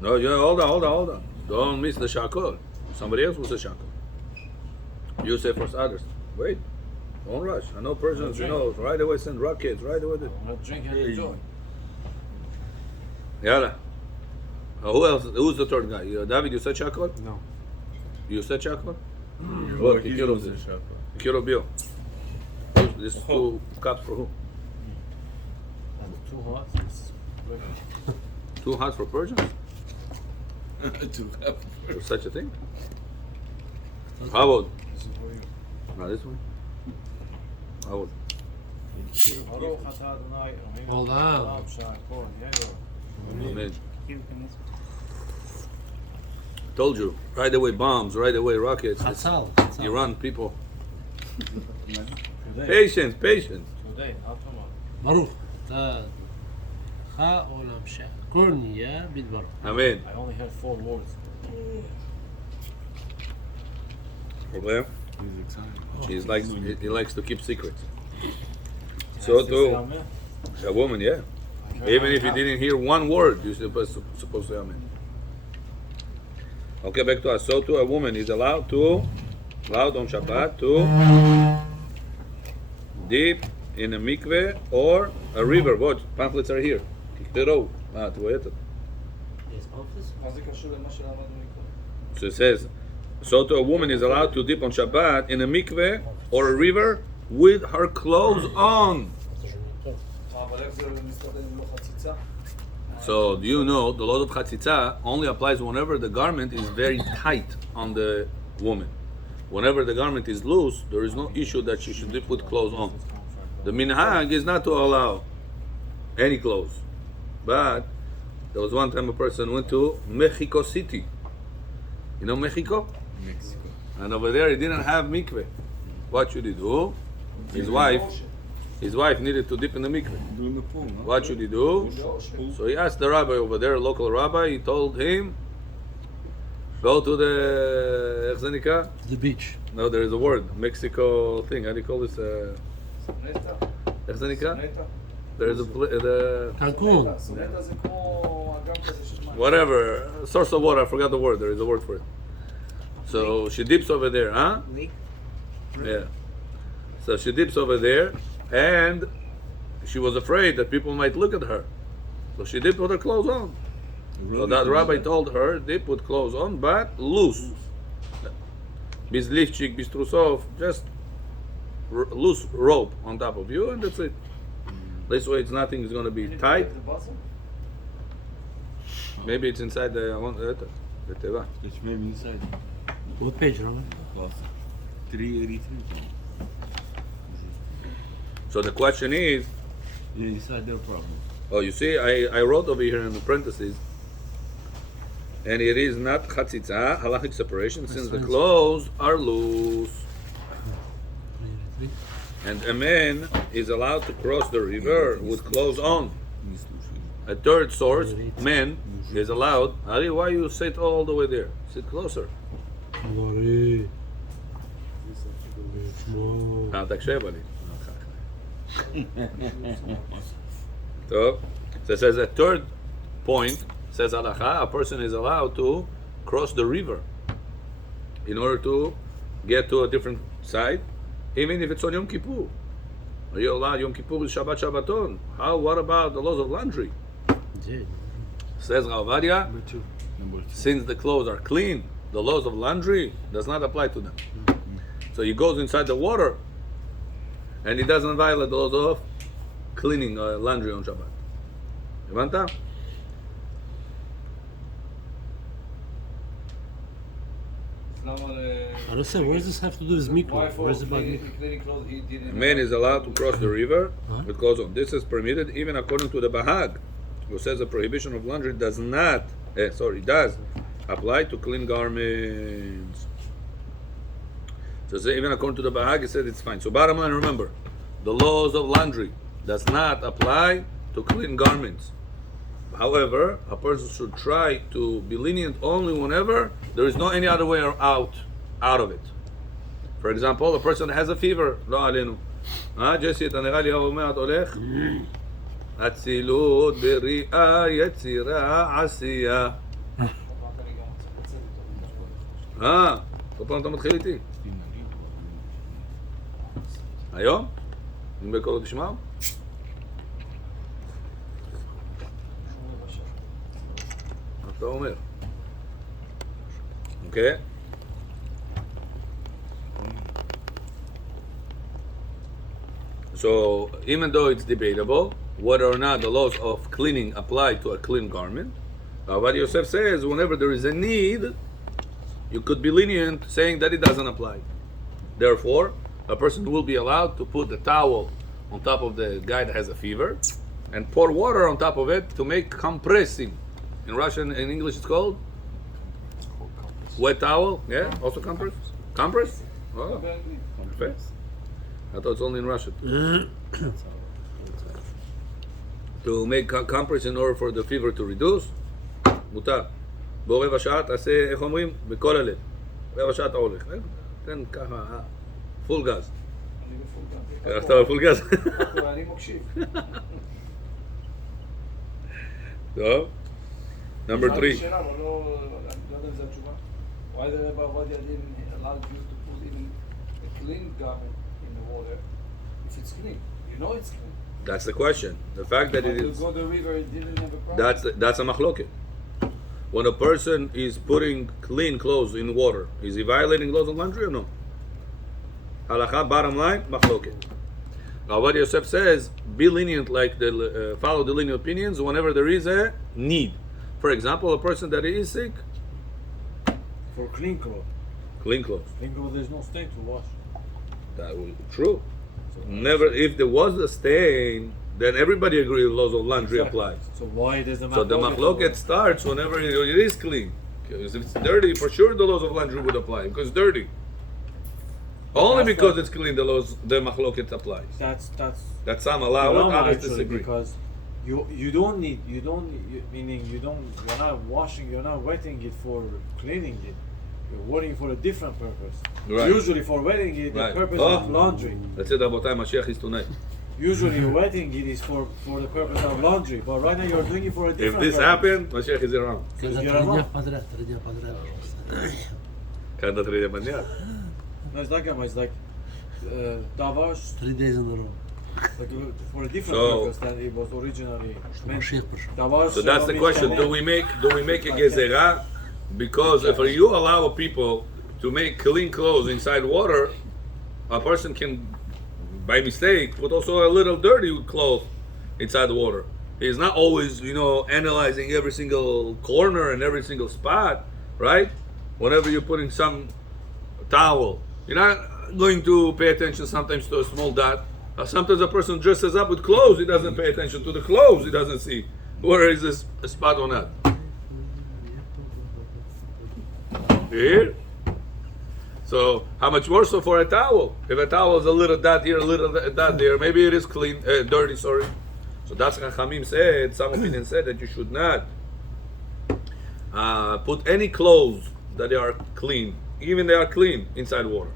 No, yeah, hold on. Don't miss the shakol. Somebody else will say shakol. You say first others. Wait. Don't rush. I know persons, right away send rockets, right away. I'm not drinking and enjoy. Yalla. Who else? Who's the third guy? David, you said shakol? No. You said shakol? Look, he killed him. Kilo Bill. This is 2 cups for who? Too hot. 2 hearts for Persians? 2 cups. There's such a thing? How old? This is for you. Not this one? How old? Hold on. Amen. Told you. Right away bombs, right away rockets. Chatzal. Iran people. Today, Patience. not tomorrow. ברוך. אתה לך עולם שהכל נהיה בדברו. Amen. I only had 4 words. Problem? He's excited. He likes to keep secrets. So too, a woman, yeah. Even if you didn't hear one word, you're supposed to say amen. Okay, back to us. So too, a woman is allowed on Shabbat to dip in a mikveh or a river. What pamphlets are here? תקראו. את רואה את זה? מה זה קשור למה שלמדנו מקודם? So it says, so too a woman is allowed to dip on Shabbat in a mikveh or a river with her clothes on. אבל איך זה מסתדר עם לא חציצה? So do you know the law of chatzitza only applies whenever the garment is very tight on the woman. Whenever the garment is loose, there is no issue that she should put clothes on. The minhag is not to allow any clothes. But there was one time a person went to Mexico City. You know Mexico? Mexico. And over there he didn't have mikveh. What should he do? His wife needed to dip in the mikveh. Doing the pool, no? What should he do? So he asked the rabbi over there, local rabbi, he told him, go to the, איך זה נקרא? The beach. No, there is a word, Mexico thing, how do you call this? נטע? איך זה נקרא? נטע? There is a, Cancun. נטע זה כמו אגם כזה של מים. whatever, source of water, I forgot the word, there is a word for it. So she dips over there, huh? Lake? Yeah. So she dips over there, and she was afraid that people might look at her. So she dipped with her clothes on. So that rabbi told her, dip with clothes on, but loose. Bis lifchik, bis trusov, just loose rope on top of you, and that's it. This way, it's nothing is going to be tight. The bottom? Maybe it's inside the teva. It's maybe inside. What page, Robert? 383. So the question is, Yeah, inside their problem. oh, you see, I wrote over here in the parentheses, and it is not chatzitza, halachic separation, since the clothes are loose. And a man is allowed to cross the river with clothes on. A third source, man is allowed. Ali, why you sit all the way there? Sit closer. תקשיב לי. So it says a third point, says halacha, a person is allowed to cross the river in order to get to a different side, even if it's on Yom Kippur. Are you allowed Yom Kippur with Shabbat Shabbaton? What about the laws of laundry? Indeed. Says Ravadia, Number 2. since the clothes are clean, the laws of laundry does not apply to them. So he goes inside the water, and he doesn't violate the laws of cleaning laundry on Shabbat. הבנת? I don't say, where does this have to do with mikvah? Where's the about mikvah? A man is allowed to cross the river Huh? with clothes on. This is permitted even according to the Bahag, who says the prohibition of laundry does apply to clean garments. So even according to the Bahag, it said it's fine. So bottom line, remember, the laws of laundry does not apply to clean garments. However, a person should try to be lenient only whenever there is no any other way out of it. For example, a person has a fever, לא עלינו. ג'סי, אתה נראה לי עוד מעט הולך? אצילות בריאה יצירה עשייה. כל פעם אתה מתחיל איתי. היום? אם בקולו תשמעו? מה אתה אומר? אוקיי? So, even though it's debatable whether or not the laws of cleaning apply to a clean garment, what Yosef says, whenever there is a need, you could be lenient saying that it doesn't apply. Therefore, a person will be allowed to put the towel on top of the guy that has a fever and pour water on top of it to make compressing. In Russian, in English it's called? Wet towel? Yeah? Also compress? Compress? Oh, okay. I thought it's only in Russian. To make compress in order for the fever to reduce, מותר. בוא רבע שעה תעשה, איך אומרים? בכל הלב. רבע שעה אתה הולך. תן ככה, פול גז. אני בפול גז. איך אתה בפול גז? אני מקשיב. טוב. Number 3. שאלה, אבל לא יודע אם זו התשובה. Why the Rebbe Avodia didn't allow you to put even a clean garment in the water if it's clean? You know it's clean. That's the question. The fact that But it to is... go to the river, it didn't have a problem. That's a machloket. When a person is putting clean clothes in water, is he violating laws of laundry or no? Halakha, bottom line, machloket. Now what Yosef says, be lenient, like follow the lenient opinions whenever there is a need. For example, a person that is sick, For clean clothes. clean clothes. Clean clothes, there's no stain to wash. That will true. Never, if there was a stain, then everybody agrees laws of laundry apply. So why does the So the machloket starts whenever it is clean. Because if it's dirty, for sure the laws of laundry would apply because it's dirty. Only That's because the- it's clean, the machloket applies. That's That some allow it, wrong, others actually, disagree. because you don't need meaning you're not washing, you're not wetting it for cleaning it. You're wetting for a different purpose. Right. Usually for wetting it, the Right. purpose Oh. of laundry. That's it, Rabotai, Mashiach is tonight. Usually wetting it is for the purpose of laundry, but right now you're doing it for a If different this purpose. happened, Mashiach is around. Cada You're 3 wrong. dias подряд, 3 dias подряд. Kada trilha manhã. No, it's like it's like Davash 3 days in a row. like, for a different So- purpose than it was originally meant. Mashiach пришел. Davash, So that's the question. Do we make a gezerah? Because if you allow people to make clean clothes inside water, a person can, by mistake, put also a little dirty cloth inside the water. He's not always, analyzing every single corner and every single spot, right? Whenever you're putting some towel, you're not going to pay attention sometimes to a small dot. Sometimes a person dresses up with clothes, he doesn't pay attention to the clothes, he doesn't see where is this a spot or not. Here. So how much more so for a towel? If a towel is a little dot here, a little dot there, maybe it is clean, dirty. Sorry. So that's Chachamim said. Some opinions said that you should not put any clothes that they are clean, even they are clean, inside water.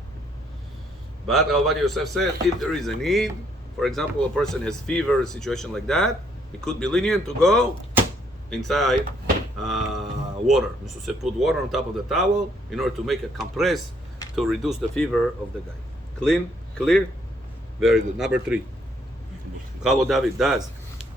But Rabbi Yosef said, if there is a need, for example, a person has fever, a situation like that, it could be lenient to go inside water. So say put water on top of the towel in order to make a compress to reduce the fever of the guy. Clean? Clear? Very good. Number 3. Kalo David does.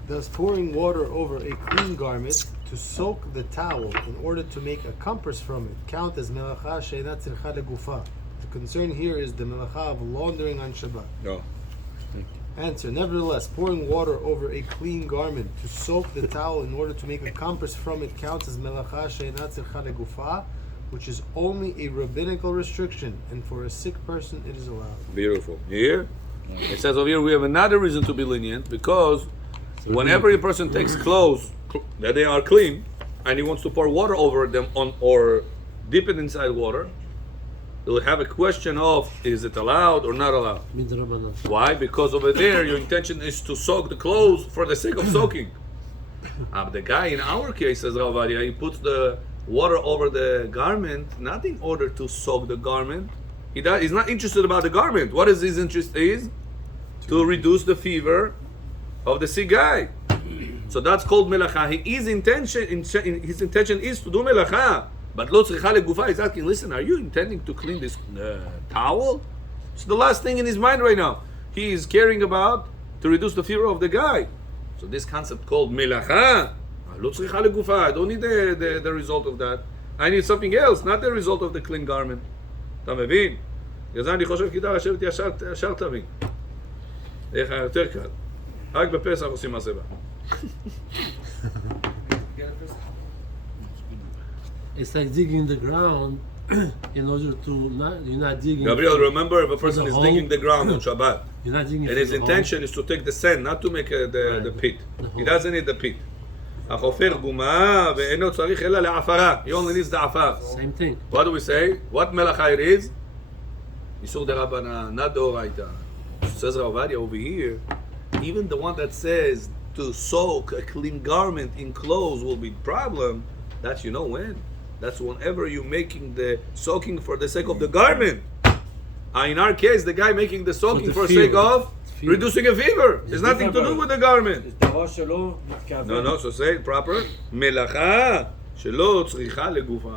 Does pouring water over a clean garment to soak the towel in order to make a compress from it count as melacha she'ena tzircha legufa? The concern here is the melacha of laundering on Shabbat. No. Answer: nevertheless, pouring water over a clean garment to soak the towel in order to make a compress from it counts as melacha she'ena tzircha legufa, which is only a rabbinical restriction, and for a sick person it is allowed. Beautiful. Here, it says over here we have another reason to be lenient because whenever a person takes clothes that they are clean and he wants to pour water over them or dip it inside water, he'll have a question of is it allowed or not allowed. מדרבנן. Why? Because over there your intention is to soak the clothes for the sake of soaking. The guy in our case, says Rav Adia, he puts the water over the garment not in order to soak the garment. He's not interested about the garment. What is his interest is? To reduce the fever of the sick guy. So that's called melacha. His intention is to do melacha, But lo tzricha legufa is asking, listen, are you intending to clean this towel? It's the last thing in his mind right now. He is caring about to reduce the fear of the guy. So this concept called melacha, lo tzricha legufa, I don't need the result of that. I need something else, not the result of the clean garment. אתה מבין? בגלל אני חושב כדאי לשבת ישר תבין. איך יותר קל. רק בפסח עושים מעשה בה. It's like digging the ground in order to not. You're not digging. Gabriel, remember if a person the is hole. digging the ground on Shabbat, You're not digging. and for his the hole. intention is to take the sand, not to make the pit. The He hole. doesn't need the pit. החופר גומה ואינו צריך אלא לעפרה. He only needs the עפר. Same thing. What do we say? What מלאכה it is? איסור דרבנן, not דאורייתא. Says Rav Ovadia over here, even the one that says to soak a clean garment in clothes will be problem. That's you know when. That's whenever you're making the soaking for the sake of the garment. In our case, the guy making the soaking the for fever. sake of Fever. reducing a fever. It's nothing to do with the garment. It's דבר שלא מתכוון. No, so say it proper. מלאכה שלא צריכה לגופה.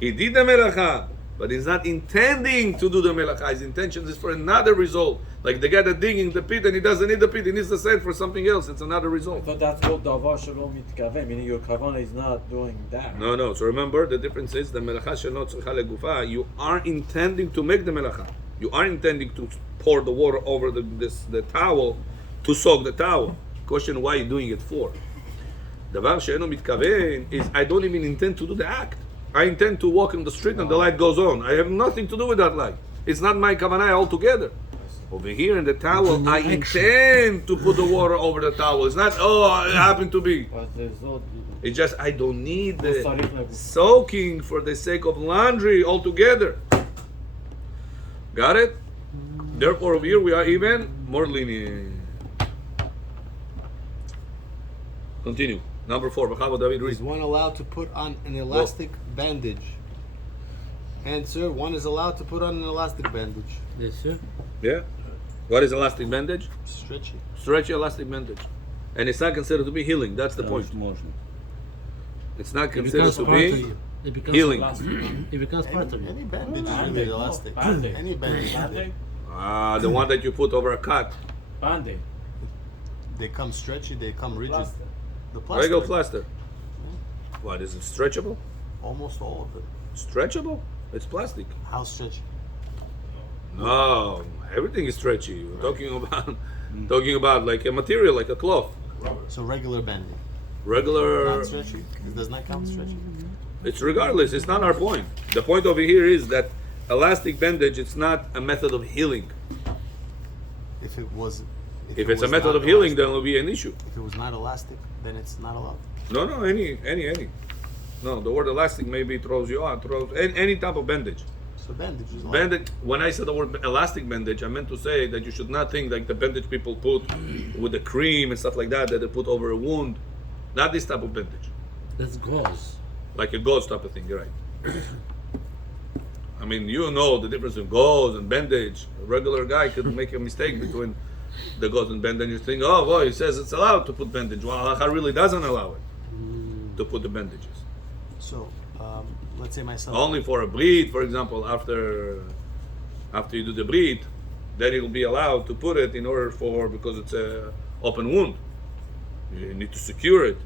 He did the מלאכה, but he's not intending to do the מלאכה. His intention is for another result. Like the guy that digging the pit and he doesn't need the pit, he needs the sand for something else. It's another I result. thought that's called דבר שלא מתכוון, meaning your kavanah is not doing that. No. So remember, the difference is the מלאכה שלא צריכה לגופה. You are intending to make the מלאכה. You are intending to pour the water over the towel to soak the towel. Question: why are you doing it for? דבר שאינו מתכוון is I don't even intend to do the act. I intend to walk in the street and the light goes on. I have nothing to do with that light. It's not my kavanah altogether. Over here in the towel, I intend to put the water over the towel. It's not, it happened to be. But there's no. It's just I don't need No the sarich level. soaking for the sake of laundry altogether. Got it? Therefore, over here we are even more lenient. Continue. Number 4. B'chava David Is reads. one allowed to put on an elastic bandage? Answer: one is allowed to put on an elastic bandage. Yes, sir. Yeah. What is elastic bandage? Stretchy. Stretchy elastic bandage. And it's not considered to be healing. That's the point. Motion. It's not It considered becomes to part of be you. It becomes healing. It becomes part of Any you. bandage is Band-Aid, really no, elastic. Band-Aid. Any bandage. Band-Aid? The one that you put over a cut. Band-Aid. They come stretchy. They come rigid. Plaster. The plastic. Regular plaster. What is it? Stretchable? Almost all of it. Stretchable? It's plastic. How stretchy? No, everything is stretchy. We're talking about like a material, like a cloth. So regular banding. Regular. Not stretchy. It does not count stretchy. It's regardless. It's not our point. The point over here is that elastic bandage. It's not a method of healing. If it was. If it it's a was method not of healing, elastic- then it will be an issue. If it was not elastic, then it's not allowed. No, any. No, the word elastic maybe throws you out. Throws any type of bandage. So bandage is allowed. Bandage. When I said the word elastic bandage, I meant to say that you should not think like the bandage people put with the cream and stuff like that they put over a wound. Not this type of bandage, That's gauze. like a gauze type of thing. You're right. I mean, you know the difference in gauze and bandage. A regular guy could make a mistake between the gauze and bandage. You think, oh, boy, he says it's allowed to put bandage. Well, Halakha really doesn't allow it to put the bandages. So, let's say my son. Only for a bleed, for example, after you do the bleed, then you'll be allowed to put it in order because it's a open wound. You need to secure it,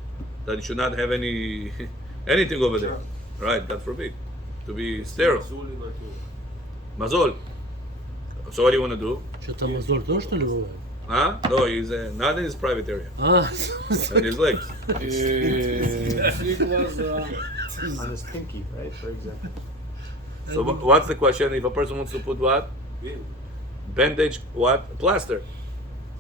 that it should not have anything over there. Right, God forbid. To be sterile. Mazol. So what do you want to do? Что там мозоль тоже что ли бывает? Huh? No, he's not in his private area. Ah, And his legs. On his pinky, right? For example. So what's the question? If a person wants to put what? Bandage, what? Plaster.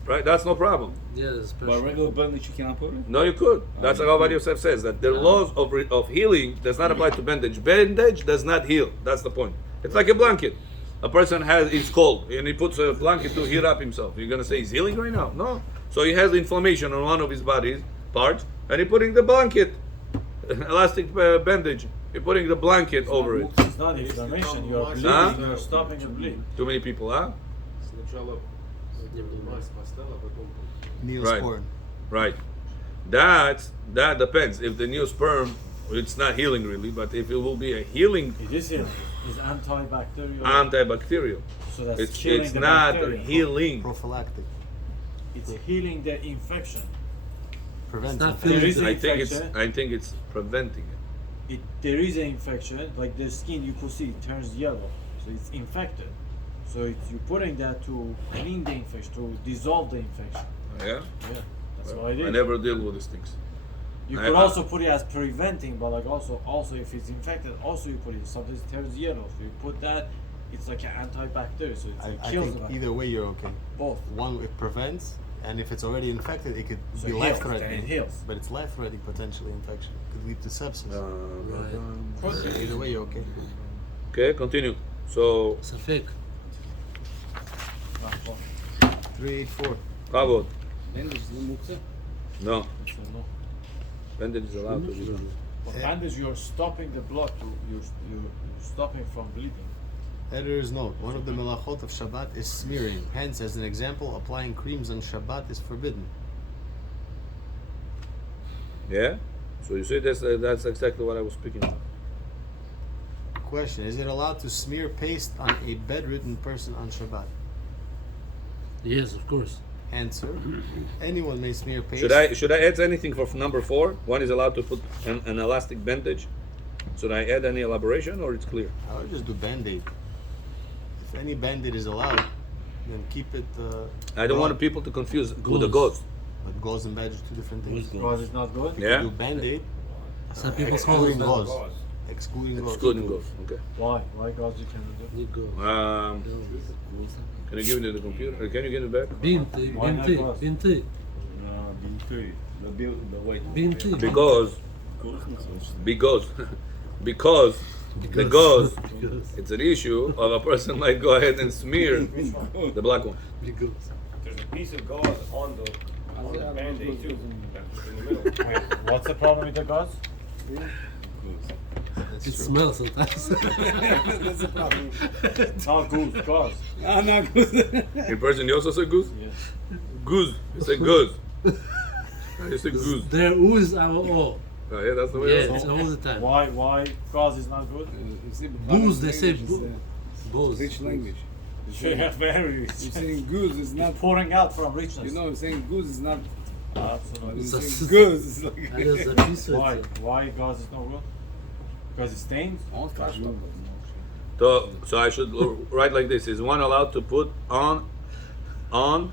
Right? That's no problem. yeah, that's But special. regular bandage you cannot put it? No, you could. That's what Rabbi Yosef says, that the laws of healing does not apply to bandage. Bandage does not heal. That's the point. It's like a blanket. A person is cold and he puts a blanket to heat up himself. You're gonna say he's healing right now? No. So he has inflammation on one of his body parts, and he's putting the blanket, elastic bandage. You're putting the blanket over it. It's not inflammation. You are bleeding. Huh? You are stopping the bleed. Too many people, huh? Neosporin. Right. That depends. If the new sperm it's not healing really, but if it will be a healing It is healing. It's antibacterial. antibacterial, so that's it's killing the not bacteria. healing. Prophylactic. It's healing the infection. Prevents not infection. There is an I think infection. it's preventing it. There is an infection, like the skin you could see it turns yellow, so it's infected. So you're putting that to clean the infection, to dissolve the infection. Yeah. Yeah, that's Well, what it I is. never deal with these things. You I- could I- also put it as preventing, but like also if it's infected, also you put it. Sometimes it turns yellow, so you put that. It's like an antibacterial, so it I kills think the bacteria. either way you're okay. Both. One, it prevents, and if it's already infected, it could So be it life heals, then threatening. it heals. But it's life threatening potentially infection. Could lead to sepsis. Right. Either way you're okay. Okay, continue. So, ספק. 384. Kavod. Bandage is לא מוקצה? No, So no. bandage is allowed to be done. But Yeah. bandage, you're stopping the blood. You're stopping from bleeding. Editor's note: one of the melachot of Shabbat is smearing. Hence, as an example, applying creams on Shabbat is forbidden. Yeah? So you say that's exactly what I was speaking about. Question: is it allowed to smear paste on a bedridden person on Shabbat? Yes, of course. Answer: anyone may smear paste. Should I add anything for number 4? One is allowed to put an elastic bandage. Should I add any elaboration or it's clear? I would just do band-aid. If any band-aid is allowed, then keep it. I don't broad. want people to confuse with the Gauze. gauze. But gauze and badge are two different things. Because it's not good. You Yeah? do band-aid, Some people call excluding it gauze. Excluding gauze. Excluding gauze. Okay. Why? Why God you cannot do? need go. Can you give me the computer? Can you give it back? Binti, Why not binti, gauze? binti, binti. Because because the gauze, it's an issue of a person might go ahead and smear the black one. Because There's a piece of gauze on the band-aid too. That's in the middle. What's the problem with the gauze? That's it true. smells sometimes. That's the problem. Not goose, gauze. Ah, no, good. In person, you also say goose? Yes. Goose. You say goose. You say goose. There ooze our all. Oh, yeah, that's the way Yeah, it it's is. all the time. Why gauze is not good? Booze, they say Language is, booze. Rich language. Yeah, very rich. You're saying goose is not. It's pouring out from richness. You know, I'm saying goose is not. Absolutely. You're It's a saying goose is like. I just записывается. Why? Why gauze is not good? Because it stains? So I should write like this: is one allowed to put on a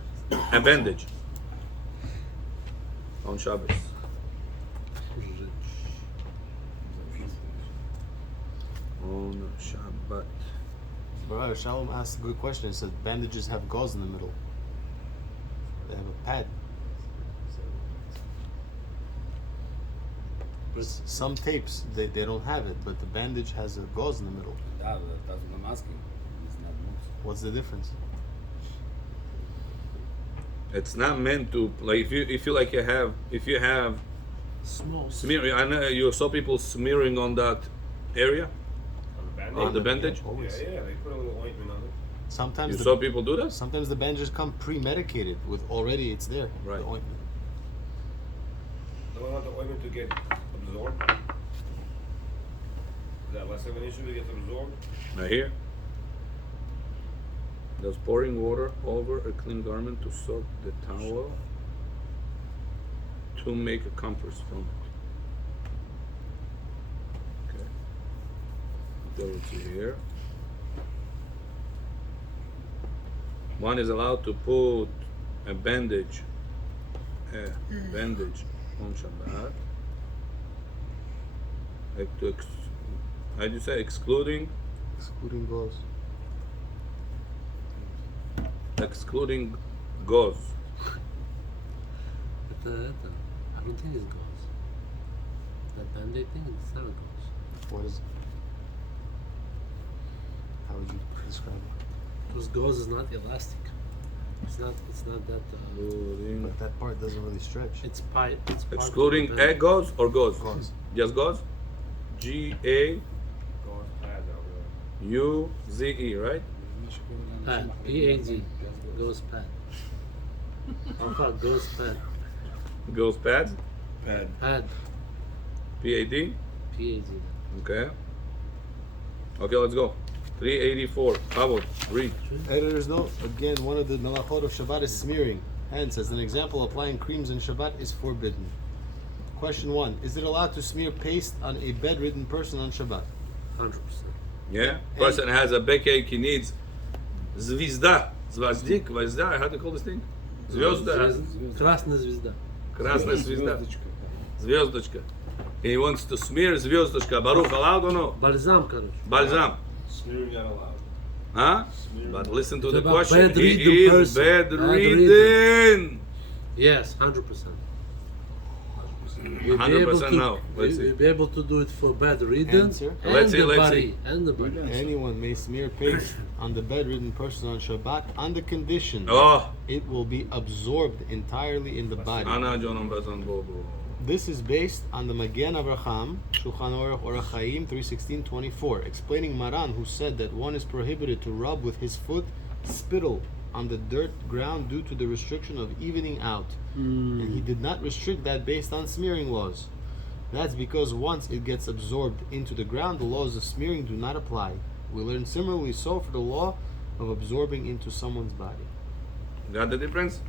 bandage on Shabbos? On Shabbat. Brother Shalom asked a good question. He said bandages have gauze in the middle. They have a pad. Some tapes they don't have it, but the bandage has a gauze in the middle. That's what I'm asking. It's not What's the difference? It's not meant to like if you have Small. smear. I know you saw people smearing on that area on the bandage. Yeah, Always. yeah, they put a little ointment on it. Sometimes You the, saw people do that. sometimes the bandages come pre-medicated with already it's there. Right. The ointment. Don't want the ointment to get absorbed. Is that less of an issue to get absorbed? Now here, does pouring water over a clean garment to soak the towel to make a compress from it. Okay. Go to here. One is allowed to put a bandage on Shabbat. How do you say excluding? Excluding gauze. Excluding gauze. I don't think it's gauze. That band-aid thing, it's not gauze. What is it? How would you describe it? Because gauze is not elastic. It's not that. Excluding, But that part doesn't really stretch. It's pipe. It's part of excluding the a band-aid. gauze or gauze? Gauze. Just gauze? G-A-U-Z-E, Gauze pads out there. right? Pad. P-A-D. Gauze pad. Gauze pad. Gauze pads? Pad. P-A-D? P-A-Z. Okay. Okay, let's go. 384. Pavol, read. Editor's note, again, one of the melachot of Shabbat is smearing. Hence, as an example, applying creams in Shabbat is forbidden. Question 1. Is it allowed to smear paste on a bedridden person on Shabbat? 100%. Yeah. Person has a backache, he needs звезда. Звездик, звезда, how do you call this thing? Звезда. Красная звезда. Красная звезда. Звездочка. He wants to smear звездочка. Baruch, allowed or no? Бальзам, короче. Balsam. Smearing not allowed. Huh? But listen to It's the about question. bedridden He is person. bedridden. Yes, 100%. We'll be 100% able to, now. Let's see. we'll be able to do it for bedridden Answer. and Let's see, the let's body. see. And the body. Anyone may smear paste on the bedridden person on Shabbat on the condition Oh. it will be absorbed entirely in the body. Ana Jonon Bazan Bobo. This is based on the Magen Avraham, Shulchan Aruch Orach Chaim 3:16-24, explaining Maran, who said that one is prohibited to rub with his foot spittle on the dirt ground due to the restriction of evening out. And he did not restrict that based on smearing laws. That's because once it gets absorbed into the ground, the laws of smearing do not apply. We learn similarly so for the law of absorbing into someone's body. Got the difference?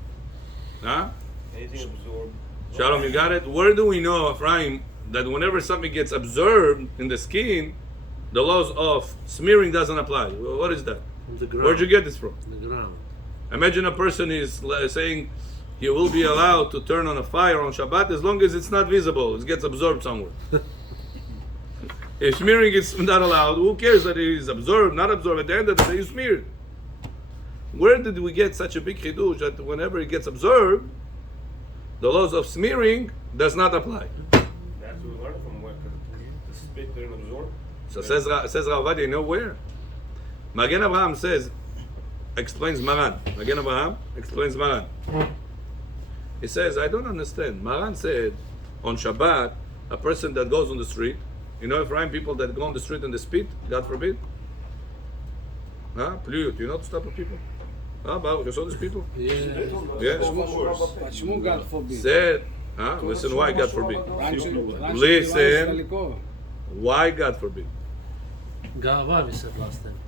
Huh? Anything absorbed. Shalom, you got it? Where do we know, Ephraim, that whenever something gets absorbed in the skin, the laws of smearing doesn't apply? Well, what is that? From the ground. Where'd you get this from? The ground. Imagine a person is saying he will be allowed to turn on a fire on Shabbat as long as it's not visible, it gets absorbed somewhere. If smearing is not allowed, who cares that it is absorbed, not absorbed? At the end of the day, you smeared. Where did we get such a big chidush that whenever it gets absorbed, the laws of smearing does not apply? That's what we learned from what? The spit didn't absorb. So says Rav Ovadia, you know where? Magen Abraham explains Maran. Magen Abraham explains Maran. He says, I don't understand. Maran said, on Shabbat, a person that goes on the street, you know Ephraim, people that go on the street and they spit, God forbid? Huh? Плюют, you know the type of people? Huh, Baruch, you saw these people? Yeah. Yes. почему God forbid? Said, huh? Listen why God forbid. раньше Listen. далеко. Why God forbid? Gava, we said last time.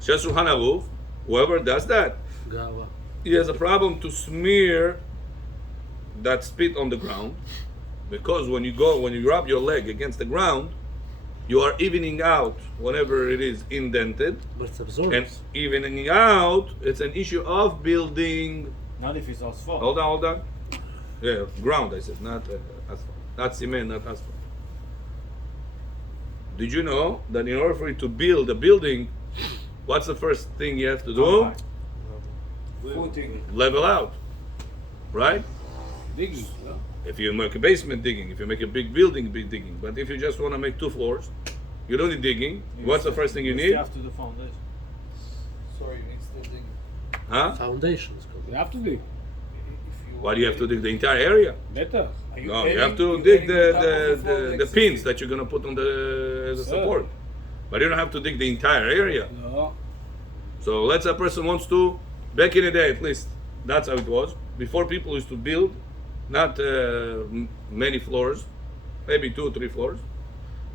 Says Shulchan Aruch, whoever does that, Gava. he has a problem to smear that spit on the ground, because when you rub your leg against the ground, you are evening out whenever it is indented, But it's absorbed. and evening out, it's an issue of building. Not if it's asphalt. Hold on. Yeah, ground, I said, not asphalt. Not cement, not asphalt. Did you know that in order for you to build a building, what's the first thing you have to do? Footing, Level out, right? digging. If you make a basement, digging. If you make a big building, big digging. But if you just want to make 2 floors, you don't need digging. What's the first thing you need? After the foundation. Sorry, you need still digging. Huh? Foundations. You have to dig. Why do you have to dig the entire area? Better. No, you have to dig the pins that you're going to put on the support. But you don't have to dig the entire area. No. So let's say a person wants to, back in the day at least, that's how it was. Before people used to build, not many floors, maybe 2 or 3 floors.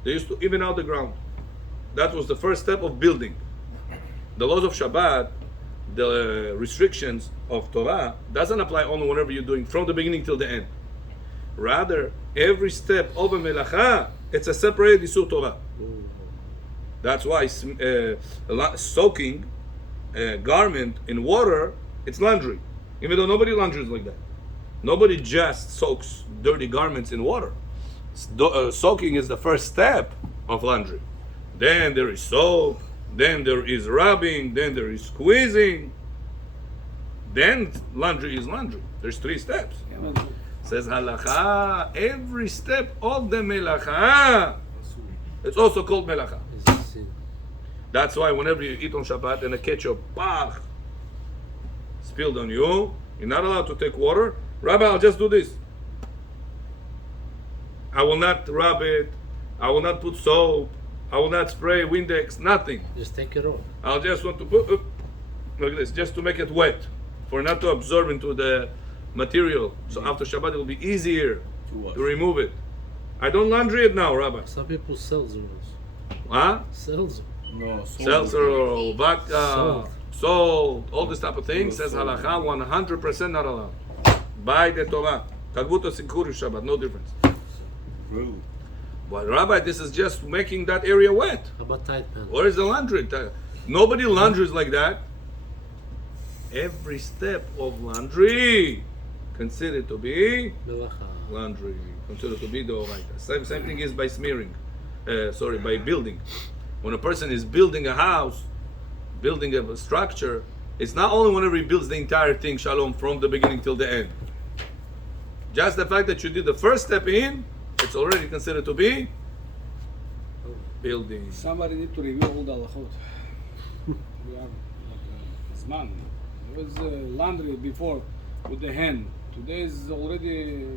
They used to even out the ground. That was the first step of building. The laws of Shabbat, the restrictions of Torah, doesn't apply only whenever you're doing from the beginning till the end. Rather, every step of a melacha, it's a separate Isur Torah. That's why soaking a garment in water, it's laundry. Even though nobody laundries like that. Nobody just soaks dirty garments in water. Soaking is the first step of laundry. Then there is soap, then there is rubbing, then there is squeezing. Then laundry is laundry. There's 3 steps. Says halacha, every step of the melacha, it's also called melacha. Is a sin. That's why whenever you eat on Shabbat and a ketchup, spilled on you, you're not allowed to take water. Rabbi, I'll just do this. I will not rub it. I will not put soap. I will not spray Windex, nothing. Just take it off. I'll just want to put, like this, just to make it wet, for not to absorb into the material. So after Shabbat, it will be easier To wash. to remove it. I don't laundry it now, Rabbi. Some people sell the rolls. Huh? Sells them. No, Seltzer, vodka, Salt. salt, all this type of things, says halacha 100% not allowed. By the Torah. Как будто Sikuri Shabbat, no difference. True. But Rabbi, this is just making that area wet. How about tight pants? Where is the laundry? Nobody laundries like that. Every step of laundry considered to be Melacha. laundry. Considered to be the oraita. Same thing is by smearing. By building. When a person is building a house, building a structure, it's not only whenever he builds the entire thing, shalom, from the beginning till the end. Just the fact that you did the first step in, it's already considered to be building. Somebody need to review all the halachot. We have Zman. There was laundry before with the hand. Today is already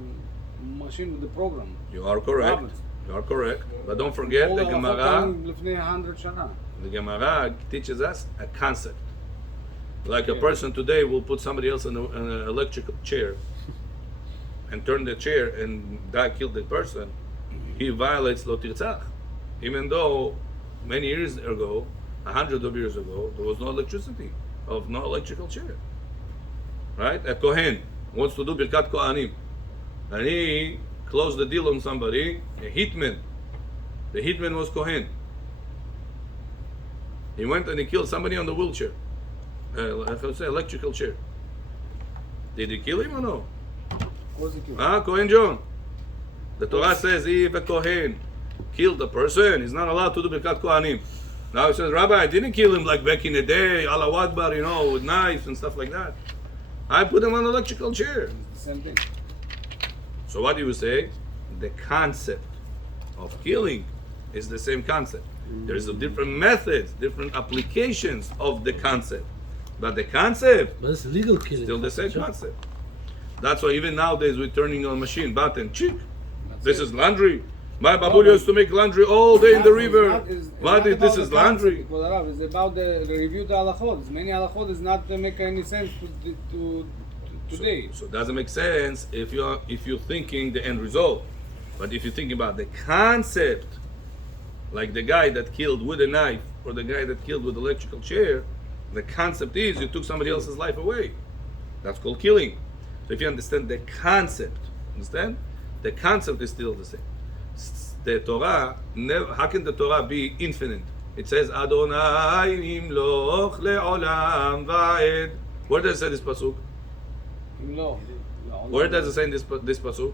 machine with the program. You are correct. Roberts. You are correct. But don't forget All the halachot Gemara. coming לפני 100 שנה. The Gemara teaches us a concept. Like a person today will put somebody else in an electrical chair and turn the chair and kill the person. He violates lo tirtzach. Even though many years ago, 100 of years ago, there was no electricity, of no electrical chair. Right? A Kohen wants to do Birkat Kohanim. And he closed the deal on somebody, a hitman. The hitman was Kohen. He went and he killed somebody on the wheelchair. Electrical chair. Did he kill him or no? Kohen John. The Torah says if a Kohen killed a person, he's not allowed to do Birkat Kohanim. Now it says, Rabbi, I didn't kill him like back in the day, Allahu Akbar, with knives and stuff like that. I put him on an electrical chair. It's the same thing. So what do you say? The concept of killing is the same concept. There's different methods, different applications of the concept. But the concept But it's legal killing. still the same Sure. concept. That's why even nowadays we're turning on machine button, chick. That's This it. is laundry. My babu used to make laundry all day in the river. It's What not is this about is the laundry? concept, Kod Harav. It's about the review the halachot. Many halachot is not make any sense to today. So it doesn't make sense if you're thinking the end result. But if you're thinking about the concept, like the guy that killed with a knife or the guy that killed with electrical chair, the concept is you took somebody else's life away. That's called killing. So if you understand the concept, understand? The concept is still the same. The Torah, how can the Torah be infinite? It says, Adonai imloch le'olam va'ed. Where does it say this pasuk? No. Where does it say in this pasuk?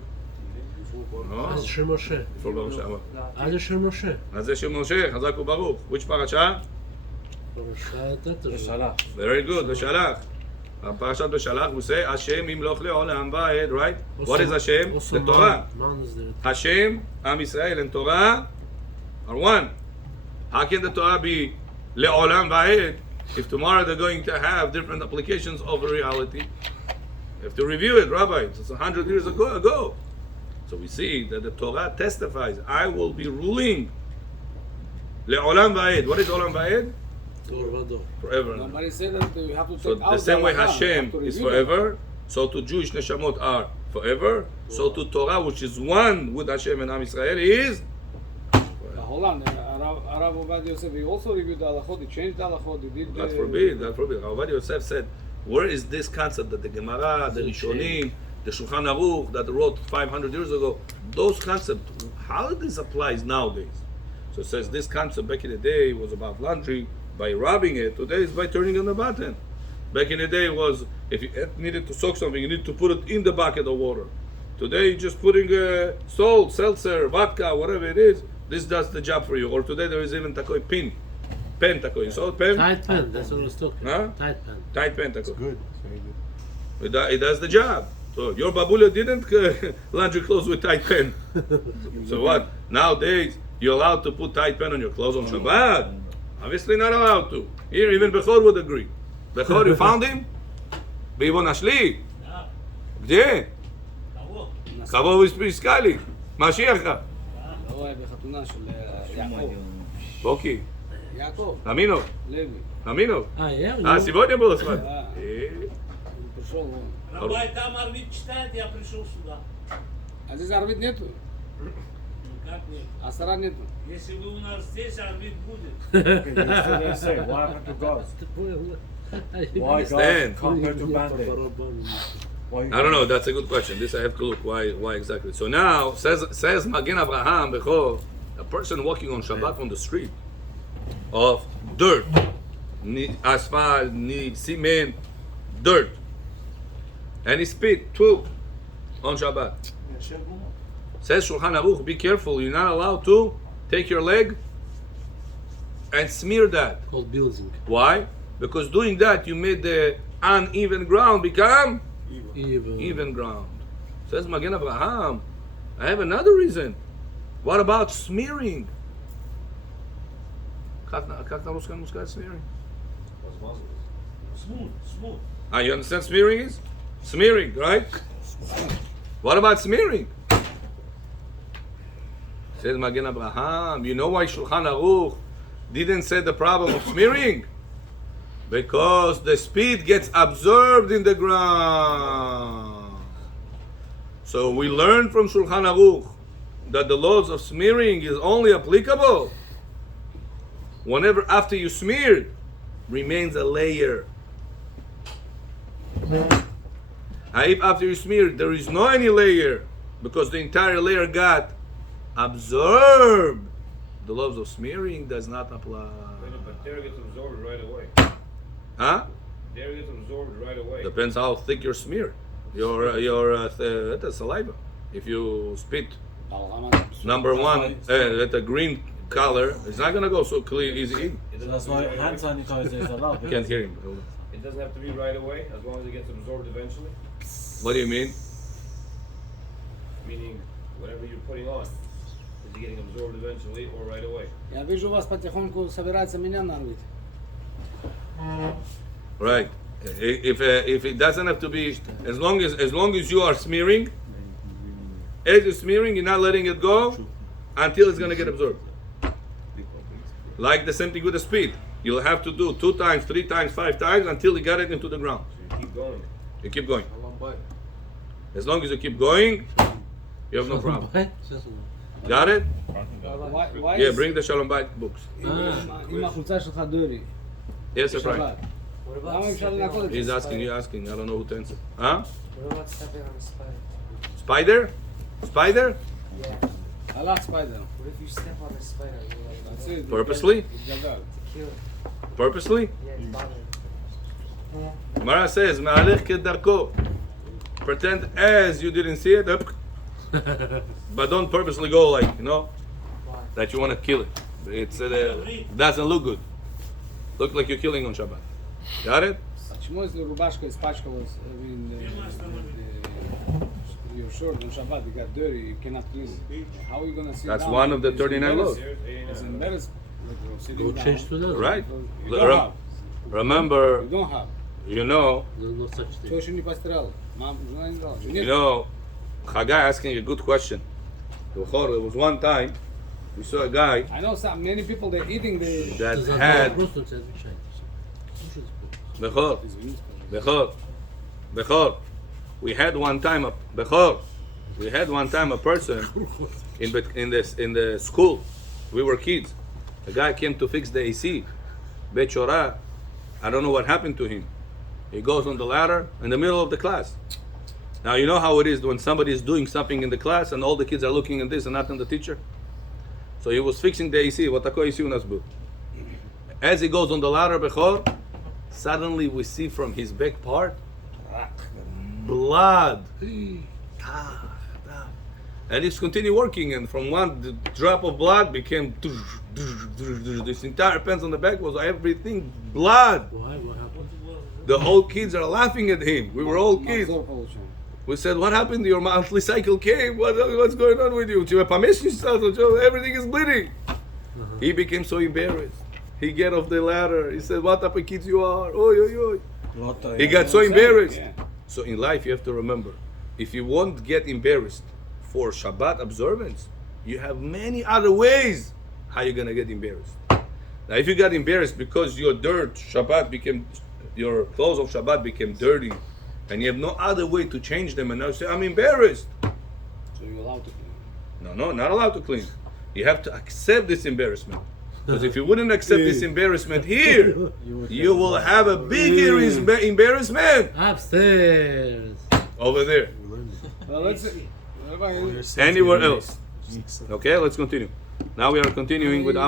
No. As Shir Moshe. For Baruch Shama. As Shir Moshe. אז זה שם משה, חזק וברוך. Which parasha? Shalach. Very good, בשלח. Parashat בשלח, we say, Hashem ימלוך לעולם ועד, right? What is Hashem? Also, The Torah. man is there. Hashem, Am Yisrael, and Torah are one. How can the Torah be לעולם ועד if tomorrow they're going to have different applications of reality? You have to review it, Rabbi. It's 100 years ago. So we see that the Torah testifies, I will be ruling לעולם ועד. What is עולם ועד? Forever. Somebody said that you have to take So out the same way halachah. You Hashem have to is review them. forever, so to Jewish neshamot are forever, so to Torah, which is one with Hashem and Am Yisrael, is But hold on, Arav Ovadia Yosef, he also reviewed the halachot, he changed the halachot, he did God forbid, God forbid. Rav Ovadia Yosef said, where is this concept that the Gemara, the Rishonim, the Shulchan Aruch that wrote 500 years ago, those concepts, how this applies nowadays? So it says this concept back in the day was about laundry, by rubbing it. Today is by turning on the button. Back in the day was, if you needed to soak something, you need to put it in the bucket of water. Today you're just putting salt, seltzer, vodka, whatever it is, this does the job for you. Or today there is even takoi pen takoi. You saw it, pen? Tight pen, that's what I was talking Huh? about. Tight pen. Tight pen takoi. Good. Very good. It does the job. So your babula didn't laundry clothes with tight pen. So what? Nowadays you're allowed to put tight pen on your clothes on Shabbat. Obviously not allowed to. Here even Bechor would agree. Bechor, you found him? ביבוא נשלי? גדיה? קרוב פיסקלי. מה שיחך? לא בחתונה של יעקב. בוקי. יעקב. אמינוב. לוי. אמינוב. Yeah. сегодня было с вами? Пришел он. Rabbi, там Арвид читает, я пришел сюда. А здесь Арвид нету. Как нет? 10 нет. Если вы у нас здесь, арбит будет. Okay, yesterday say, what happened to God? Why God Understand. compared to Band-Aid? Why I don't know. That's a good question. This I have to look. Why exactly? So now says Magen Avraham Bechor, a person walking on Shabbat on the street of dirt, asphalt, cement, dirt, and he spit too on Shabbat. Says Shulchan Aruch, be careful. You're not allowed to take your leg and smear that. Called building. Why? Because doing that, you made the uneven ground become even ground. Says Magen Avraham, I have another reason. What about smearing? Как на русском сказать smearing? Smooth. You understand smearing is? Smearing, right? What about smearing? Says Magen Avraham, you know why Shulchan Aruch didn't say the problem of smearing? Because the spit gets absorbed in the ground. So we learn from Shulchan Aruch that the laws of smearing is only applicable whenever after you smeared remains a layer. If after you smeared there is no any layer because the entire layer got absorbed, the laws of smearing does not apply. But there gets absorbed right away. Huh? There gets absorbed right away. Depends how thick your smear, your saliva. If you spit number one at a green color, it's not gonna go so clean easy. So that's why hand sanitizer is allowed. Can't hear him. It doesn't have to be right away, as long as it gets absorbed eventually. What do you mean? Meaning, whatever you're putting on, is it getting absorbed eventually or right away? Я вижу, у вас потихоньку собирается меня нарвить. Right. If it doesn't have to be as long as you are smearing, as you're smearing, you're not letting it go until it's gonna get absorbed. Like the same thing with the speed. You'll have to do 2 times, 3 times, 5 times until you got it into the ground. So you keep going. You keep going. As long as you keep going, you have no problem. Got it? Why Yeah, is bring the Shalom Bayit books. אם החולצה שלך דורי? Yes, that's right. שבת. What about למה אפשר לנקות את He's זה? asking, you're asking. I don't know who to answer. Huh? What about stepping on a spider? Spider? Spider? Yeah. הלך ספיידר. What if you step on a spider? You're That's it. Purposely? התגלגל. kill it. Purposely? Yeah, it's bothering you. Mara says, "Ma'alech kedarko." Pretend as you didn't see it, but don't purposely go like Why? that you want to kill it. It's doesn't look good. Look like you're killing on Shabbat. Got it? Почему если рубашка испачкалась, your shirt on Shabbat, you got dirty, you cannot clean it. How are you gonna sit That's down? one of the It's 39 laws. It's embarrassed. Go change to that. Right? You don't have. Remember, You don't have. No such Что thing. еще не постирал? Мама, жена не дала. you know, Chagai asking a good question. There was one time we saw a guy I know some many people they're eating the. that Ты had просто отвечай. Слушай, Bechor, Bechor, Bechor. We had one time a person in the school. We were kids. A guy came to fix the AC. Bet Shorah, I don't know what happened to him. He goes on the ladder in the middle of the class. Now you know how it is when somebody is doing something in the class and all the kids are looking at this and not at the teacher. So he was fixing the AC. What AC u nas bu? As he goes on the ladder, Bechor, suddenly we see from his back part blood. And he's continue working, and from one drop of blood became this entire pants on the back was everything blood. why? What happened? The whole kids are laughing at him. We were all kids. Мазор получил. We said, "What happened? Your monthly cycle came. What's going on with you? Everything is bleeding." He became so embarrassed. He get off the ladder. He said, "What type of kids you are?" Oy, oy, oy. He got so embarrassed. Yeah. So in life, you have to remember, if you won't get embarrassed for Shabbat observance, you have many other ways how you're gonna get embarrassed. Now, if you got embarrassed because your clothes of Shabbat became dirty, and you have no other way to change them, and now you say, "I'm embarrassed." So you're allowed to. No, not allowed to clean. You have to accept this embarrassment. Because if you wouldn't accept this embarrassment here, you will have a bigger embarrassment Upstairs. over there. Well, let's Anywhere else. Okay, let's continue. Now we are continuing with our